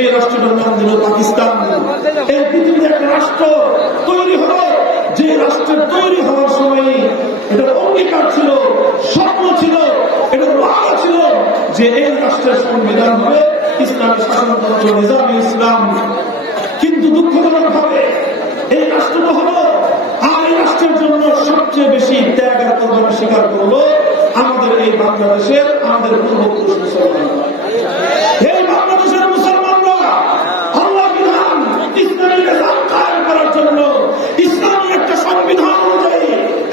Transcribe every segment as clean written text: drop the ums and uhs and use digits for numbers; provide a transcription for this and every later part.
সেই রাষ্ট্রটার নাম দিল পাকিস্তান। এই পৃথিবীর একটা রাষ্ট্র তৈরি হলো, যে রাষ্ট্রের তৈরি হওয়ার সময় এটা অঙ্গীকার ছিল, স্বপ্ন ছিল, এটা ওয়াদা ছিল যে এই রাষ্ট্রের সংবিধান হবে ইসলামী শাসনতন্ত্র, নিজামে ইসলাম। কিন্তু দুঃখজনক ভাবে এই রাষ্ট্রটা হলো, আর এই রাষ্ট্রের জন্য সবচেয়ে বেশি ত্যাগ আর কোরবানি স্বীকার করলো আমাদের এই বাংলাদেশের, আমাদের পূর্বপুরুষ মুসলমানরা। এই বাংলাদেশের মুসলমানরা আল্লাহ বিধান ইসলামী নিজাম কায়েম করার জন্য, ইসলামী একটা সংবিধান অনুযায়ী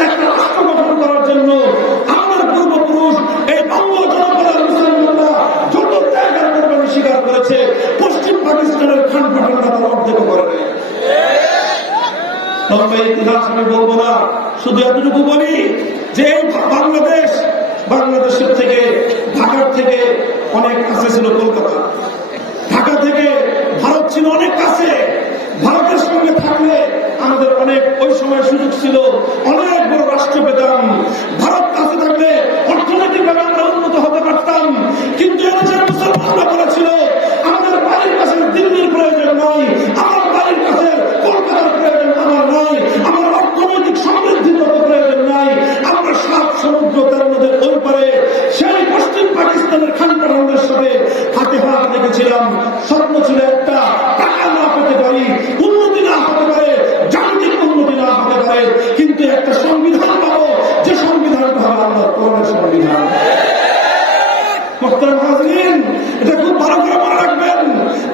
একটা রাষ্ট্র গঠন করার জন্য আমাদের পূর্বপুরুষ এই বঙ্গ জনপদের মুসলমানরা যত ত্যাগ আর কোরবানি স্বীকার করেছে, পশ্চিম পাকিস্তানের খান পাঠানরা তার অর্ধেক করে নেয়। লম্বা ইতিহাস আমি বলবো না, শুধু এতটুকু বলি যে এই বাংলাদেশের থেকে, ঢাকার থেকে অনেক কাছে ছিল কলকাতা, ঢাকা থেকে ভারত ছিল অনেক কাছে। ভারতের সঙ্গে থাকলে আমাদের অনেক ওই সময় সুযোগ ছিল, অনেক বড় রাষ্ট্র পেতাম। ভারত কাছে থাকলে অর্থনৈতিকভাবে আমরা উন্নত হতে পারতাম। কিন্তু এদেশের মুসলমানরা বলেছিল আমাদের বাড়ির কাছে দিল্লির প্রয়োজন নয়, আমার বাড়ির কাছে কলকাতার প্রয়োজন আমার নাই, আমার অর্থনৈতিক সমৃদ্ধির মতো প্রয়োজন নাই। আমরা 7 সমুদ্র 13 নদের ওই পারে সেই পশ্চিম পাকিস্তানের খান পাঠানদের সাথে হাতে হাত রেখেছিলাম। স্বপ্ন ছিল একটা, টাকা না পেতে পারি, উন্নতি না হতে পারে, যান্ত্রিক উন্নতি না হতে পারে, কিন্তু একটা সংবিধান পাবো যে সংবিধানটা হবে আল্লাহর কোরআনের সংবিধান। মুহতারাম হাজরিন, এটা খুব ভালো করে মনে রাখবেন।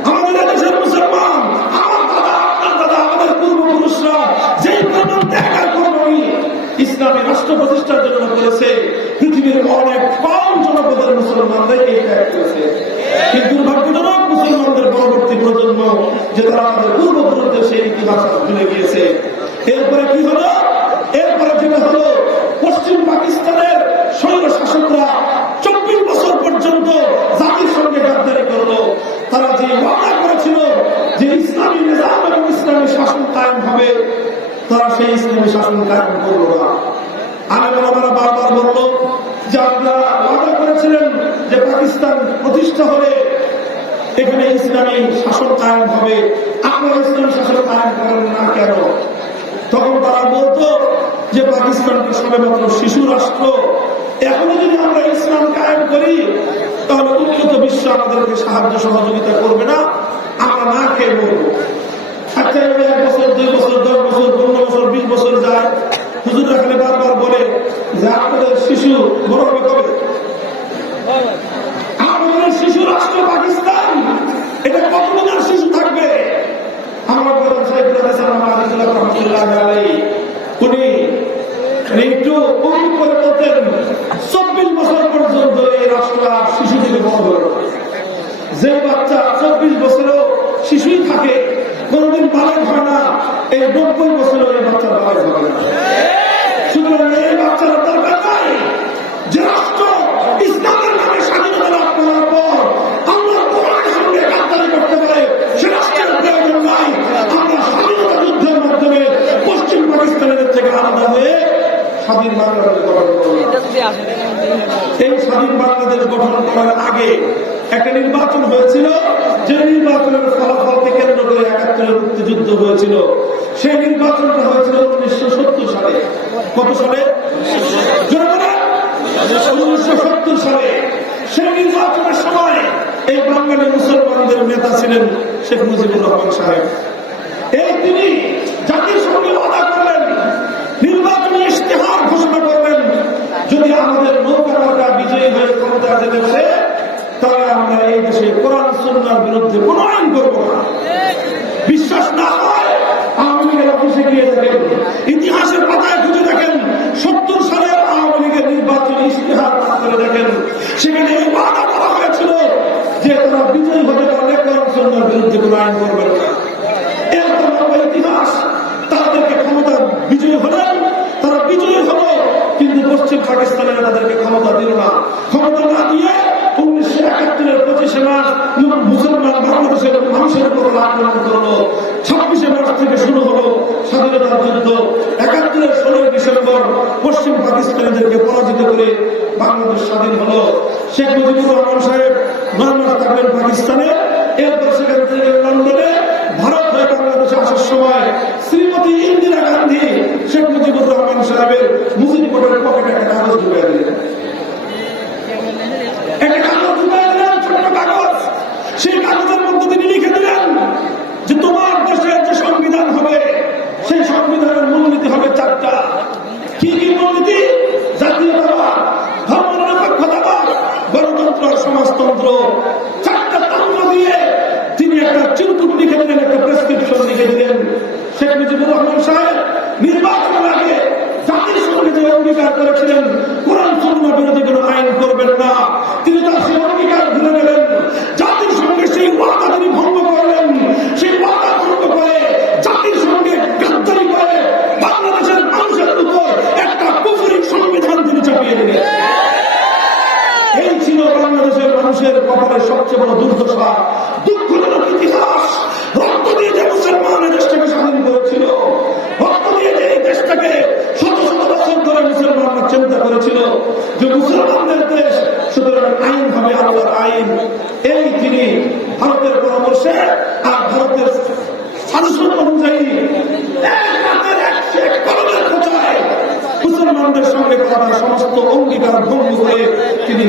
আমাদের দেশের মুসলমান, আমার দাদা, আপনার দাদা, আমাদের পূর্বপুরুষরা যেই পরিমাণ ত্যাগ আর কোরবানি ইসলামী রাষ্ট্র প্রতিষ্ঠার জন্য করেছে, পৃথিবীর অনেক কম জনপদের মুসলমানদের এই ত্যাগ করেছে। কিন্তু দুর্ভাগ্যজনক মুসলমানদের পরবর্তী প্রজন্ম যে তারা আমাদের পূর্বপুরুষদের সেই ইতিহাস ভুলে গিয়েছে। এরপরে কি হলো? এরপরে যেটা হলো, পশ্চিম পাকিস্তানের স্বৈর শাসকরা 24 বছর পর্যন্ত জাতির সঙ্গে গাদ্দারি করলো। তারা যে ওয়াদা করেছিল যে ইসলামী নিজাম এবং ইসলামী শাসন কায়েম হবে, তারা সেই ইসলামী শাসন কায়েম করলো না। আলেমেরা বারবার বলল যে আপনারা ওয়াদা করেছিলেন যে পাকিস্তান প্রতিষ্ঠা হলে এখানে ইসলামী শাসন কায়েম হবে, আপনারা ইসলামী শাসন কায়েম করেন না কেন? তখন তারা বলতো যে পাকিস্তানটা সবেমাত্র শিশু রাষ্ট্র, এখনো যদি আমরা ইসলাম কায়েম করি তাহলে উন্নত বিশ্ব আমাদেরকে সাহায্য সহযোগিতা করবে না, আমরা না খেয়ে বলবো। আচ্ছা, 1 বছর 2 বছর 10 বছর 15 বছর 20 বছর যায়, হুজুররা এখানে বারবার বলে যে আপনাদের শিশু বড় হবে কবে? আমাদের শিশু রাষ্ট্র পাকিস্তান, এটা কতদিনের শিশু থাকবে? আমার প্রধান সাহেব উনি একটু করে বলতেন 24 বছর পর্যন্ত এই রাষ্ট্র শিশু থেকে বড় হল। যে বাচ্চা 24 বছরও শিশুই থাকে, কোনদিন বালেক হয় না, এই 90 বছরও এই বাচ্চার বালেক হবে না। সুতরাং এই বাচ্চারা দরকার নাই। যে রাষ্ট্র ইসলামের নামে স্বাধীনতা লাভ করার পর আল্লাহর কোরআনের সঙ্গে গাদ্দারি করতে পারে, সে রাষ্ট্রের প্রয়োজন নাই। আমরা স্বাধীনতা যুদ্ধের মাধ্যমে পশ্চিম পাকিস্তানের থেকে আলাদা হয়ে স্বাধীন বাংলাদেশ গঠন করলাম। এই স্বাধীন বাংলাদেশ গঠন করার আগে একটা নির্বাচন হয়েছিল, যে নির্বাচনের ফলাফলকে কেন্দ্র করে 71 মুক্তিযুদ্ধ হয়েছিল। সেই নির্বাচনটা হয়েছিল 1970 সালে। কত সালে? 1970 সালে। সেই নির্বাচনের সময় এই বাঙালি মুসলমানদের নেতা ছিলেন শেখ মুজিবুর রহমান সাহেব। এই তিনি জাতির সঙ্গে ওয়াদা করলেন, নির্বাচনী ইশতেহার ঘোষণা করলেন, যদি আমাদের নৌকা মার্কা বিজয়ী হয়ে ক্ষমতা যেতে পারে তাহলে আমরা এই দেশে কোরআন সুন্নাহর বিরুদ্ধে কোন আইন করব না। বিশ্বাস না হয় আওয়ামী লীগের অফিসে গিয়ে দেখেন, ইতিহাসের পাতায় খুঁজে দেখেন, 70 সালের আওয়ামী লীগের নির্বাচনী ইশতেহার পাঠ করে দেখেন, সেখানে এই ওয়াদা করা হয়েছিল যে তারা বিজয়ী হতে পারলে কোরআন সুন্নাহর বিরুদ্ধে কোন আইন করবেন না। এরকম ইতিহাস, তাদেরকে ক্ষমতা বিজয়ী হলেন, তারা বিজয়ী হলো, কিন্তু পশ্চিম পাকিস্তানের তাদেরকে ক্ষমতা দিল না। ক্ষমতা না দিয়ে 1971-এর 25শে মার্চ মুসলমান বাংলাদেশের মানুষের উপর আক্রমণ করলো। 26শে মার্চ থেকে শুরু হলো স্বাধীনতার যুদ্ধ। 71-এর 16 ডিসেম্বর পশ্চিম পাকিস্তানিদেরকে পরাজিত করে বাংলাদেশ স্বাধীন হলো। শেখ মুজিবুর রহমান সাহেব 9 মাস থাকলেন পাকিস্তানে। এরপর সেখান সাহেবের মুসলিম কোর্টের পকেটে একটা কাগজ ঢুকিয়ে দিলেন, একটা কাগজ ঢুকিয়ে দিলেন, ছোট্ট কাগজ। সেই কাগজের মধ্যে তিনি লিখে দিলেন যে তোমার দেশের যে সংবিধান হবে সেই সংবিধানের মূলনীতি হবে 4টা। কি কি মূলনীতি? জাতীয়তাবাদ, ধর্মনিরপেক্ষতাবাদ, গণতন্ত্র, সমাজতন্ত্র। 4টা তন্ত্র দিয়ে তিনি একটা চিরকুট লিখে দিলেন, একটা প্রেসক্রিপশন লিখে দিলেন। শেখ মুজিবুর রহমান সাহেব নির্বাচনের আগে জাতির সঙ্গে যে অঙ্গীকার করেছিলেন কোরআন সুন্নাহ বিরোধী কোনো আইন করবেন না, তিনি তার সেই অঙ্গীকার ভুলে গেলেন। জাতির সঙ্গে সেই ওয়াদা তিনি ভঙ্গ করলেন। সেই ওয়াদা ভঙ্গ করে জাতির সঙ্গে গাদ্দারি করে বাংলাদেশের মানুষের উপর একটা কুফরি সংবিধান তিনি চাপিয়ে দিলেন। এই ছিল বাংলাদেশের মানুষের কপালের সবচেয়ে বড় দুর্দশা, দুঃখজনক ইতিহাস। রক্ত দিয়ে যে মুসলমান এই দেশটাকে স্বাধীন করেছিল, রক্ত দিয়ে যে এই দেশটাকে শত শত বছর ধরে মুসলমানরা চিন্তা করেছিল যে মুসলমানদের দেশ, সুতরাং আইন হবে আল্লাহর আইন। এই তিনি ভারতের পরামর্শে আর ভারতের সাজেশন অনুযায়ী মুসলমানদের সঙ্গে করা সমস্ত অঙ্গীকার ভঙ্গ করে তিনি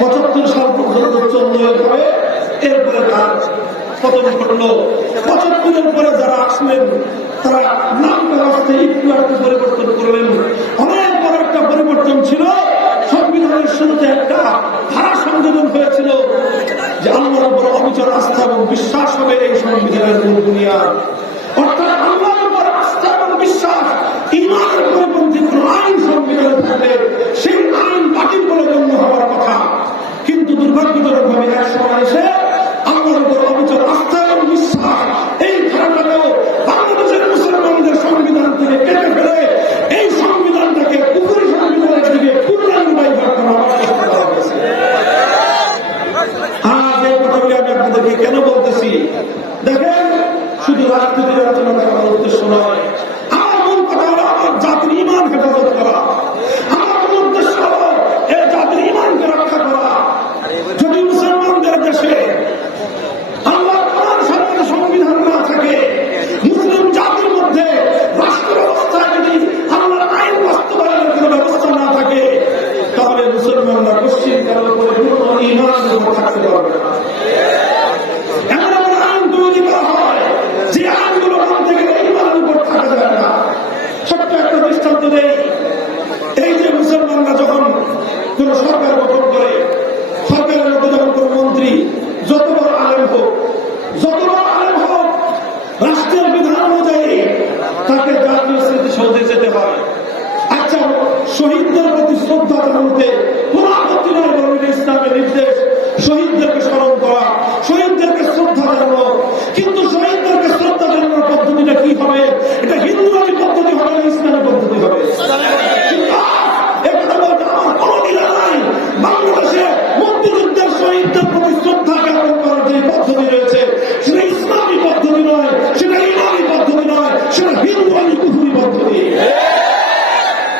75 সাল পর্যন্ত চলল। এরপরে তার পতন ঘটল। 75-এর পরে যারা আসলেন তারা নাম ব্যবস্থায় একটু একটু পরিবর্তন করলেন। অনেক বড় একটা পরিবর্তন ছিল। সংবিধানের শুরুতে একটা ধারা সংযোজন হয়েছিল যে আল্লাহর উপর অবিচল আস্থা এবং বিশ্বাস হবে এই সংবিধানের মূল বুনিয়াদ। অর্থাৎ আল্লাহর উপর আস্থা এবং বিশ্বাস, ঈমানের পরিপন্থী কোন আইন সংবিধানে থাকলে সেই আইন বাতিল বলে গণ্য হওয়ার কথা। কিন্তু দুর্ভাগ্যজনক ভাবে এক সময় এসে আল্লাহর উপর অবিচল আস্থা এবং বিশ্বাস এই ধারণাটাও বাংলাদেশের মুসলমানদের সংবিধান থেকে কেটে ফেলে এই সংবিধানটাকে কুফরি সংবিধানের দিকে পূর্ণাঙ্গ ডাইভার্ট করা হয়েছে। আজ এই কথাগুলি আমি আপনাদেরকে কেন বলতেছি দেখেন, শুধু রাজনীতির আলোচনা করার উদ্দেশ্য নয়। আমার মূল কথা হলো আমার জাতির ঈমান হেফাজত করা। আমার মূল উদ্দেশ্য হলো এই জাতির ঈমানকে রক্ষা করা। যদি মুসলমানদের দেশে আল্লাহর কোরআন সম্মত সংবিধান না থাকে, মুসলিম জাতির মধ্যে রাষ্ট্র ব্যবস্থায় যদি আল্লাহর আইন বাস্তবায়নের কোন ব্যবস্থা না থাকে, তাহলে মুসলমানরা পশ্চিম কালের উপরে পূর্ণ ঈমানের উপর থাকতে পারবে না। এমন এমন আইন তৈরি করা হয় যে আইনগুলো মানতে গেলে ঈমানের উপর থাকা যায় না। ছোট্ট একটা দৃষ্টান্ত দেই। এই যে মুসলমানরা যখন কোন সরকার গঠন করে, সরকারের মধ্যে যখন কোন মন্ত্রী যত বড় আলেম হোক, রাষ্ট্রের বিধান অনুযায়ী তাকে জাতীয় স্মৃতিসৌধে যেতে হয়। আচ্ছা, শহীদদের প্রতি শ্রদ্ধা জানাতে কোন আপত্তি নয়, বরং ইসলামের নির্দেশ শহীদদেরকে স্মরণ করা, শহীদদেরকে শ্রদ্ধা জানানো। কিন্তু শহীদদেরকে শ্রদ্ধা জানানোর পদ্ধতিটা কি হবে? এটা হিন্দুয়ানি পদ্ধতি হবে না ইসলামী পদ্ধতি হবে? একথা বলতে আমার কোনো দ্বিধা নাই। বাংলাদেশে মুক্তিযুদ্ধের শহীদদের প্রতি শ্রদ্ধা জ্ঞাপন করার যে পদ্ধতি রয়েছে সেটা ইসলামী পদ্ধতি নয়, সেটা ইমানি পদ্ধতি নয়, সেটা হিন্দুয়ানি কুফরি পদ্ধতি।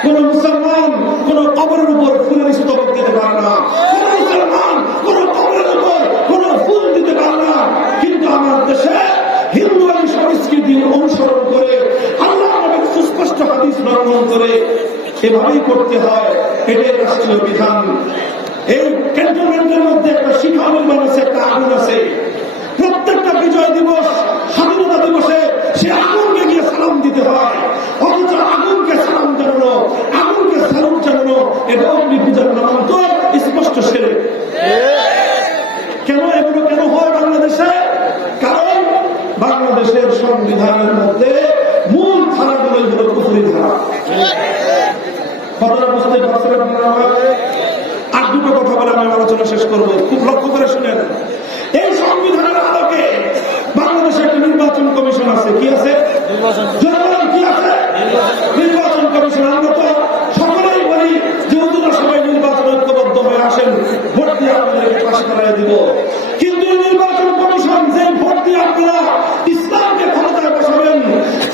কোন মুসলমান কোন কবরের উপর ফুলের স্তবক দিতে পারে না, কোন মুসলমান কোন কবরের উপর কোন ফুল দিতে পারে না। কিন্তু আমার দেশে হিন্দুয়ানি সংস্কৃতি অনুসরণ করে আল্লাহ নবীর সুস্পষ্ট হাদিস লঙ্ঘন করে এভাবেই করতে হয়। এটাই রাষ্ট্রীয় বিধান। এই ক্যান্টনমেন্টের মধ্যে একটা শিখা নির্মাণ আছে, একটা আগুন আছে। প্রত্যেকটা বিজয় দিবস, স্বাধীনতা দিবসে সে আগুনকে গিয়ে সালাম দিতে হয়। অথচ আগুনকে সালাম জানানো, আগুনকে সালাম জানানো এটা অগ্নি পূজার নামান্তর, স্পষ্ট সেরে। কেন এগুলো কেন হয় বাংলাদেশে? কারণ বাংলাদেশের সংবিধানের মধ্যে মূল ধারাগুলোই হল কুফরি ধারা। কথাটা বুঝতে পারছেন আপনারা? আর দুটো কথা বলে আমি আলোচনা শেষ করবো, খুব লক্ষ্য করে শুনেন। এই সংবিধানের আলোকে বাংলাদেশে একটা নির্বাচন কমিশন আছে। কি আছে? কি আছে? নির্বাচন কমিশন। আমরা তো সকলেই বলি যে হুজুরা সবাই নির্বাচন ঐক্যবদ্ধ হয়ে আসেন, ভোট দিয়ে আপনাদেরকে পাশ করাই দিব। কিন্তু এই নির্বাচন কমিশন যে ভোট দিয়ে আপনারা ইসলামকে ক্ষমতায় বসাবেন,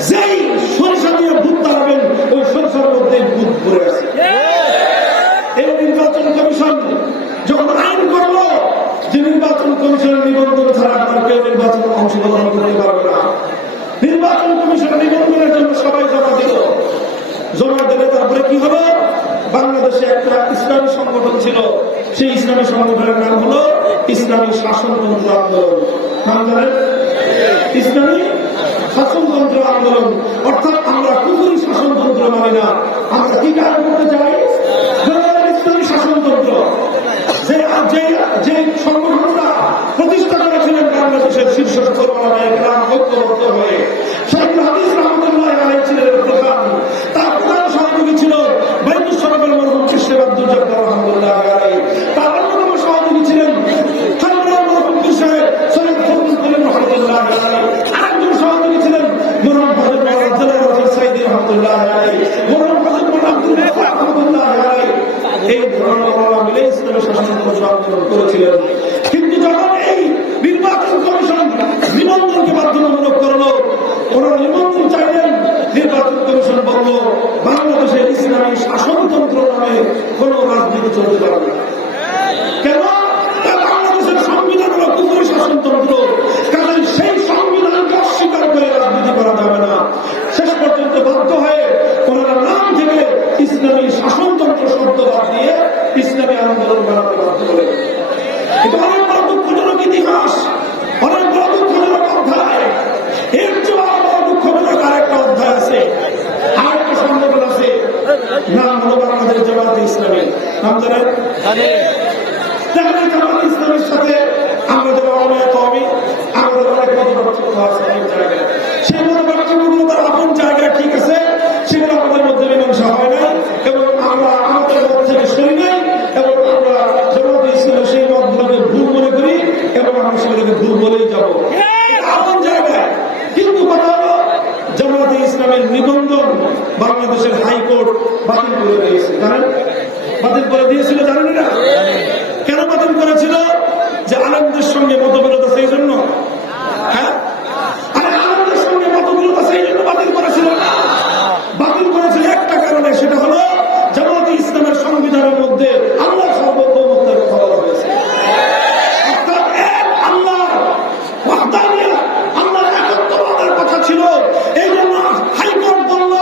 যেই সরিষা দিয়ে ভূত তাড়াবেন, ওই সরিষার মধ্যে ভূত ঘুরে আসে। এই নির্বাচন কমিশন যখন আইন করলো যে নির্বাচন কমিশনের নিবন্ধন ছাড়া আপনার কেউ নির্বাচনে অংশগ্রহণ করতে পারবে না, নির্বাচন কমিশনের নিবন্ধনের জন্য সবাই জমা দিল। জমা দেবে। তারপরে কি হবে? বাংলাদেশে একটা ইসলামী সংগঠন ছিল, সেই ইসলামী সংগঠনের নাম হলো ইসলামী শাসনতন্ত্র আন্দোলন। নাম জানেন? ইসলামী শাসনতন্ত্র আন্দোলন। অর্থাৎ আমরা কুফরি শাসনতন্ত্র মানি না, আমরা কি কাজ করতে চাই? ইসলামী শাসনতন্ত্র। যে সংগঠনটা প্রতিষ্ঠা করেছিলেন বাংলাদেশের শীর্ষ ঐক্যবদ্ধ হয়ে, শাইখুল হাদিস রহমতুল্লাহ আলাইহি ছিলেন প্রধান। তার প্রধান সহযোগী ছিল বাইতুল শরফের মরহুম শেখ আব্দুল জব্বার রহমতুল্লাহ আলাইহি। তার অন্যতম সহযোগী ছিলেন খানপুরের মরহুম সাহেব সৈয়দ ফজলুল করিম রহমতুল্লাহ আলাইহি। আরেকজন সহযোগী ছিলেন মরহুম হযরত আব্দুল্লাহ সাইদি রহমতুল্লাহ আলাইহি, মরহুম হযরত আব্দুল রাজ্জাক রহমতুল্লাহ আলাইহি। এই ধরনের ওলামা মিলে ইসলামী শাসনতন্ত্র আন্দোলন করেছিলেন। কিন্তু যখন এই নির্বাচন কমিশন নিবন্ধনকে বাধ্যতামূলক করলো, ওরা নিবন্ধন চাইলেন, নির্বাচন কমিশন বলল বাংলাদেশের ইসলামী শাসনতন্ত্র নামে কোন রাজনীতি চলতে পারবে না। কেন? বাংলাদেশের সংবিধান হলো কুফরি শাসনতন্ত্র, কারণ সেই সংবিধানকে অস্বীকার করে রাজনীতি করা যাবে না। শেষ পর্যন্ত বাধ্য হয়ে ওনারা নাম থেকে ইসলামী শাসনতন্ত্র শব্দ বাদ দিয়ে ইসলামী আন্দোলন বানাতে বাধ্য করে। এটা অনেক বড় দুঃখজনক ইতিহাস, অনেক বড় দুঃখজনক অধ্যায়। এর চেয়ে বড় দুঃখজনক আরেকটা অধ্যায় আছে, আরেকটা সংগঠন আছে, নাম হলো বাংলাদেশ জামায়াতে ইসলামী। নাম জানেন? জামায়াতে ইসলামীর সাথে আমাদের আমাদের অনেক মতপার্থক্য আছে অনেক জায়গায়। সেই মতপার্থক্যগুলো তার আপন জায়গায় ঠিক আছে, সেগুলো আমাদের মধ্যে মীমাংসা হয় না, এবং আমরা আমাদের মত থেকে সরি নাই, এবং আমরা জামায়াতে ইসলামী সেই মতগুলোকে ভুল মনে করি, এবং আমরা সেগুলোকে ভুল বলেই যাবো আপন জায়গায়। কিন্তু কথা হলো জামায়াতে ইসলামের নিবন্ধন বাংলাদেশের হাইকোর্ট বাতিল করে দিয়েছে। জানেন? বাতিল করে দিয়েছিল, জানেন না? কেন বাতিল করেছিল? যে আলেমদের সঙ্গে মতবিরোধ আছে এই জন্য। হ্যাঁ, আরে আলেমদের সঙ্গে মতবিরোধ আছে এই জন্য বাতিল করেছিল। বাতিল করেছিল একটা কারণে, সেটা হলো জামায়াতে ইসলামের সংবিধানের মধ্যে আল্লাহ সার্বভৌমত্বের কথা বলা হয়েছে। অর্থাৎ এক আল্লাহ ওয়াহদানিয়ত, আল্লাহর একত্ববাদের কথা ছিল। এই জন্য হাইকোর্ট বলল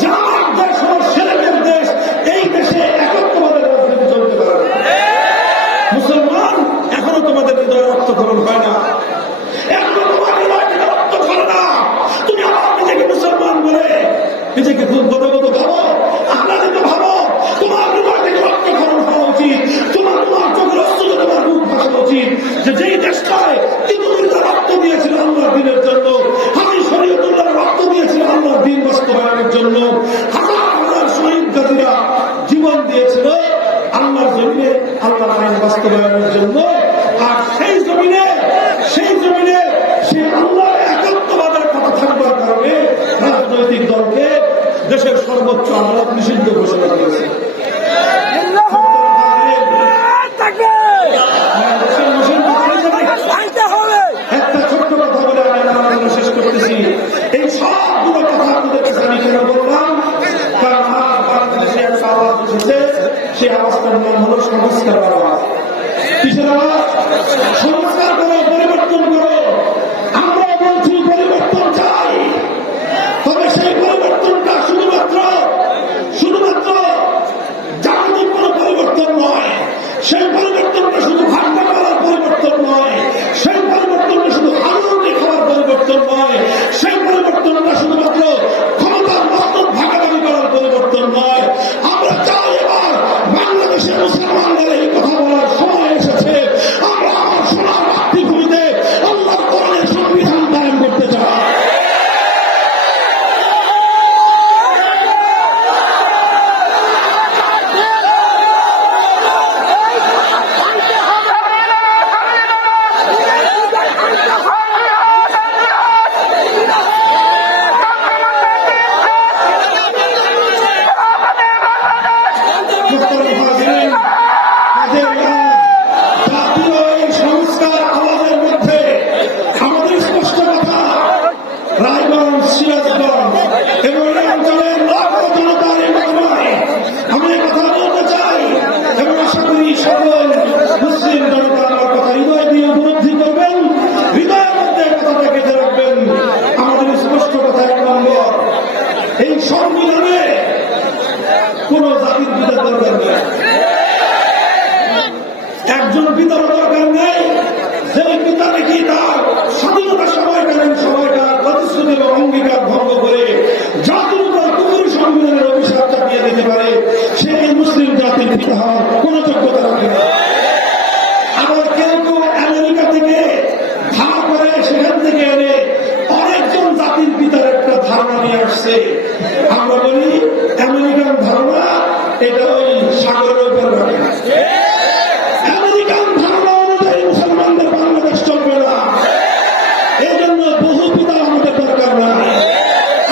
যে আমার দেশ হলো শিরকের দেশ, এই দেশে একত্ববাদের রাজনীতি চলতে পারে না। মুসলমান, এখনো তোমাদের হৃদয় রক্তক্ষরণ হয় না, এখনো তোমার হৃদয় থেকে রক্ত করে না। তুমি আবার নিজেকে মুসলমান বলে নিজেকে খুব গতগত ভাবো, আহ্লাদিত ভাবো। তোমার হৃদয় থেকে রক্তক্ষরণ হওয়া উচিত, তোমার চোখের অস্ত্র তোমার মুখ ভাসা উচিত যে যেই দেশটায় তিতুমির রক্ত দিয়েছিল আল্লাহর দিনের জন্য, হাজি শরীয়তুল্লাহ রক্ত দিয়েছিল আল্লাহর দিন বাস্তবায়নের জন্য, হাজার হাজার শহীদ গাজীরা জীবন দিয়েছিল আল্লাহর জমিনে আল্লাহর আইন বাস্তবায়নের জন্য। আর সেই জমিনে সেই আল্লাহর একত্ববাদের কথা থাকবার কারণে রাজনৈতিক দলকে দেশের সর্বোচ্চ আদালত নিষিদ্ধ ঘোষণা করেছে। একটা ছোট্ট কথা বলে আমি আমার জন্য শেষ করতেছি। এই সবগুলো কথা আপনাদের কাছে আমি কেন বললাম? কারণ আমার বাংলাদেশে একটা আওয়াজ উঠেছে, সেই আওয়াজটার নাম হলো সংস্কার আওয়াজ। কিসের আওয়াজ? সংস্কার করো, পরিবর্তন করো। আমরা বলছি পরিবর্তন চাই, তবে সেই পরিবর্তনটা শুধুমাত্র জাগতিক কোনো পরিবর্তন নয়, সেই পরিবর্তনটা শুধু ভাগ্য করার পরিবর্তন নয়, সেই পরিবর্তনটা শুধু আনন্দ খাওয়ার পরিবর্তন নয়, সেই পরিবর্তনটা শুধুমাত্র ক্ষমতার মস্তক ভাগাভাগি করার পরিবর্তন নয়। আমরা চাই এবার বাংলাদেশের মুসলমানদের এই কথা বলার সময় এসেছে। আমরা আমার সমাজ প্রতিষ্ঠিত হওয়ার কোন যোগ্যতা রাখে না। আবার কেউ কেউ আমেরিকা থেকে ধার করে সেখান থেকে এনে অনেকজন জাতির পিতার একটা ধারণা নিয়ে আসছে। আমরা বলি আমেরিকান ধারণা এটা ওই সাগরের উপর রাখে না। আমেরিকান ধারণা অনুযায়ী মুসলমানদের বাংলাদেশ চলবে না। এই জন্য বহু পিতা আমাদের দরকার নাই।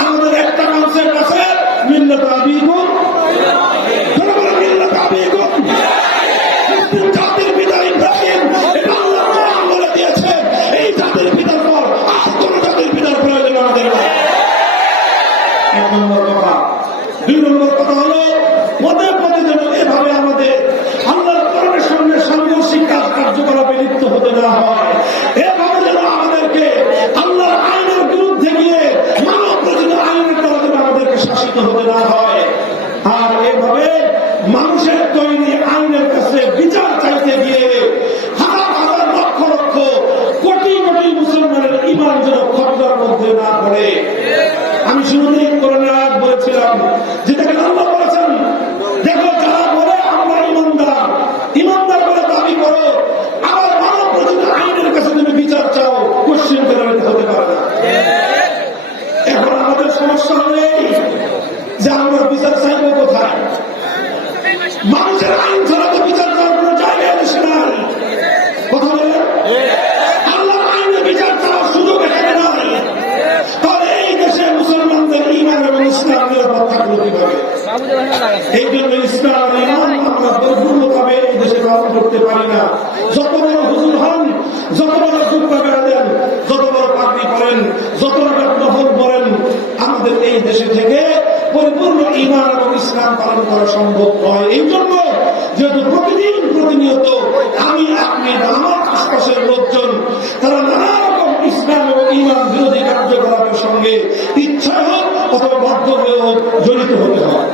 আমাদের একটা কনসেপ্ট আছে, মিল্লাত আবিকুম মিল্লাত আবিকুম। জাতির পিতা ইব্রাহিম এটা আল্লাহ কোরআন বলে দিয়েছে। এই জাতির পিতার পর আর কোন জাতির পিতার প্রয়োজন আমাদের নাই। এক নম্বর কথা। দুই নম্বর কথা হলো পদে পদে যেন এভাবে আমাদের আল্লাহর কোরআনের সামনে সাংঘর্ষিক কার্যকলাপে লিপ্ত হতে না হয়। এভাবে যেন আমাদেরকে আল্লাহর আইনের বিরুদ্ধে গিয়ে মানব রচিত আইনের দ্বারা যেন আমাদেরকে শাসিত হতে না হয়। আর এভাবে মানুষের তৈরি আইনের কাছে বিচার চাইতে গিয়ে হাজার হাজার লক্ষ লক্ষ কোটি কোটি মুসলমানের ঈমান যেন খতরার মধ্যে না পড়ে। আমি শুরুতেই কোরআনের আয়াত বলেছিলাম যে দেখেন আল্লাহ বলেছেন, দেখো যারা বলে আমরা ইমানদার, ইমানদার বলে দাবি করো, আবার মানব রচিত আইনের কাছে তুমি বিচার চাও, কোশ্চেন করে হতে পারে না। এখন আমাদের সমস্যা হলো এই যে আমরা বিচার চাইবো কোথায়? মানুষের আইন ছাড়া তো বিচার চাওয়ার কোন জায়গায় দেশে নাই। কথা বলে আল্লাহর আইনে বিচার চাওয়ার সুযোগ এখানে নাই। তাহলে এই দেশে মুসলমানদের ঈমান এবং ইসলাম নিরাপদ থাকলো কিভাবে? এই জন্য ইসলাম ঈমান আমরা পরিপূর্ণভাবে এই দেশে পালন করতে পারি না। যত বড় হুজুর হন, যত বড় জুব্বা বেড়া দেন, যত বড় পাগড়ি পরেন, যত বড় নফল পড়েন, আমাদের এই দেশে থেকে পরিপূর্ণ ঈমান এবং ইসলাম পালন করা সম্ভব নয়। এই জন্য যেহেতু প্রতিদিন প্রতিনিয়ত আমি আপনি আমার আশপাশের লোকজন তারা নানা রকম ইসলাম এবং ঈমান বিরোধী কার্যকলাপের সঙ্গে ইচ্ছা হোক অথবা বাধ্য হয়ে হোক জড়িত হতে হয়।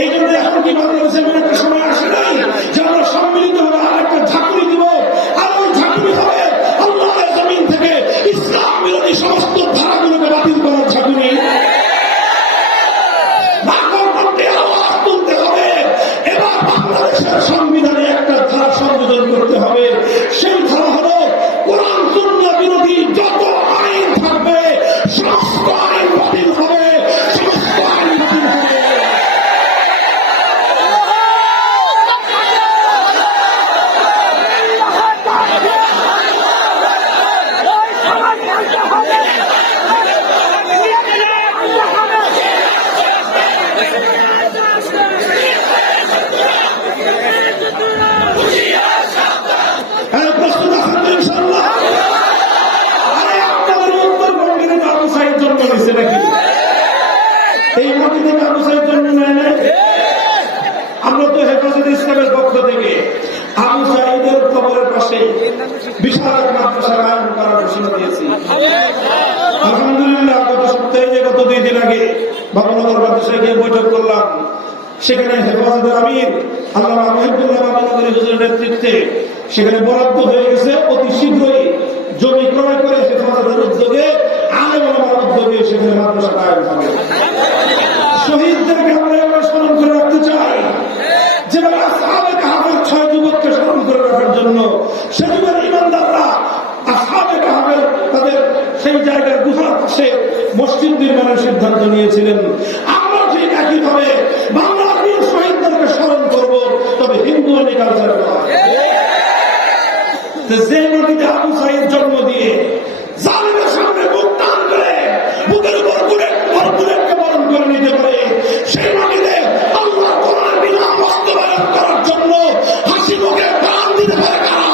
এই জন্য এখন কি বাংলাদেশে এমন একটা সময় আসে নাই যে আমরা সম্মিলিত হবে আর একটা ঝাঁকুনি দিব, আর ওই ঝাঁকুনি হবে আল্লাহর জমিন থেকে ইসলাম বিরোধী সমস্ত ধারাগুলোকে বাতিল করার ঝাঁকুনি। এবার বাংলাদেশের সংবিধানে একটা ধারা সংযোজন করতে হবে। সেই ধারা হল কোরআন সুন্নাহ বিরোধী যত আইন থাকবে সমস্ত আইন বাতিল হবে, সমস্ত আইন বাতিল হবে। এই মাটিতে কাবুসের জন্য নেয় না। আমরা তো হেফাজতে ইসলামের পক্ষ থেকে আবু সাঈদের কবরের পাশে বিশাল এক মাদ্রাসা কায়েম করার ঘোষণা দিয়েছি। আলহামদুলিল্লাহ গত সপ্তাহে যে গত 2 দিন আগে বাবুনগর মাদ্রাসায় গিয়ে বৈঠক করলাম। সেখানে হেফাজতের আমির আল্লামা মহিবুল্লাহ বাবুনগরী হুজুরের নেতৃত্বে সেখানে বরাদ্দ হয়ে গেছে। অতি শীঘ্রই জমি ক্রয় করে হেফাজতের উদ্যোগে আলেম ওলামার উদ্যোগে সেখানে মাদ্রাসা কায়েম হবে। শহীদদেরকে আমরা এবার স্মরণ করে রাখতে চাই, যেভাবে আসহাবে কাহফের 6 যুবককে স্মরণ করে রাখার জন্য সে যুগের ঈমানদাররা আসহাবে কাহফের তাদের সেই জায়গার গুহার পাশে মসজিদ নির্মাণের সিদ্ধান্ত নিয়েছিলেন। আমরা ঠিক একইভাবে বাংলাদেশের শহীদদেরকে স্মরণ করব, তবে হিন্দু কালচার নয়। যে মাটিতে আবু সাঈদ জন্ম দিয়ে জালিমের সামনে বুক টান করে বুকের উপর বুলেটকে বরণ করে নিতে পারে, সেই মাটিতে আল্লাহ কোরআন বিধান বাস্তবায়ন করার জন্য হাসি মুখে প্রাণ দিতে পারে কারা?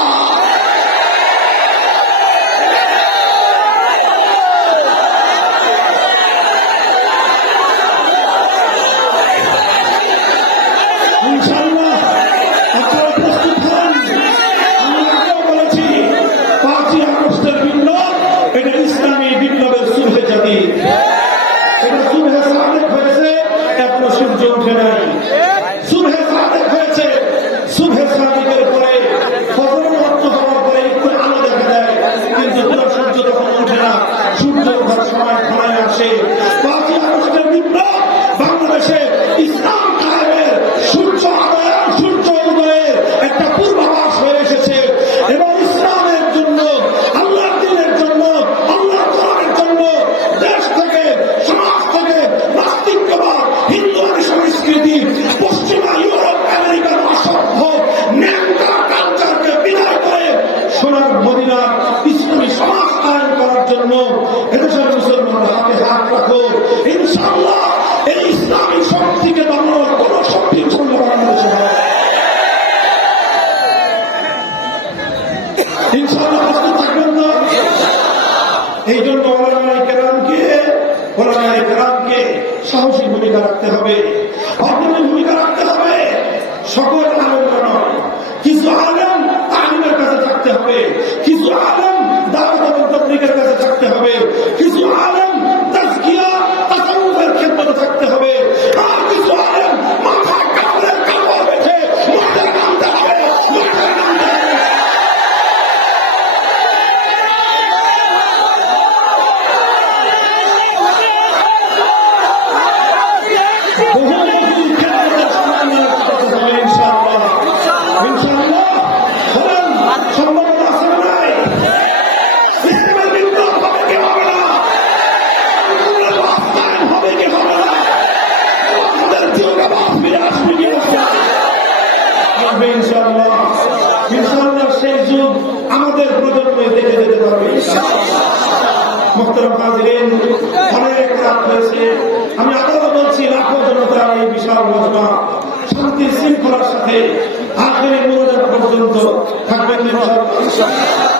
ইনশাআল্লাহ আপনারা প্রস্তুত হন। আমি আগেও বলেছি ভূমিকা রাখতে হবে, অগ্রণী ভূমিকা রাখতে হবে। সকল আলেমরা নয়, কিছু আলেম তালিমের কাছে থাকতে হবে, কিছু আলেম দাওয়াত এবং তাবলীগের কাছে থাকতে হবে, কিছু আলেম তাজকিয়া তাসাউফের খেদমতে থাকতে হবে, আর কিছু আলেম মাথায় কাপড়ের কাপড় বেঁধে মাঠে নামতে হবে, মাঠে নামতে হবে। ইনশাআল্লাহ সেই যুগ আমাদের প্রজন্মে দেখে যেতে পারবে। মুহতারাম হাজিরিন, অনেক রাত হয়েছে। আমি আবারও বলছি, লাখো জনতার এই বিশাল মজমা শান্তি শৃঙ্খলার সাথে আখেরি মোনাজাত পর্যন্ত থাকবেন ইনশাআল্লাহ।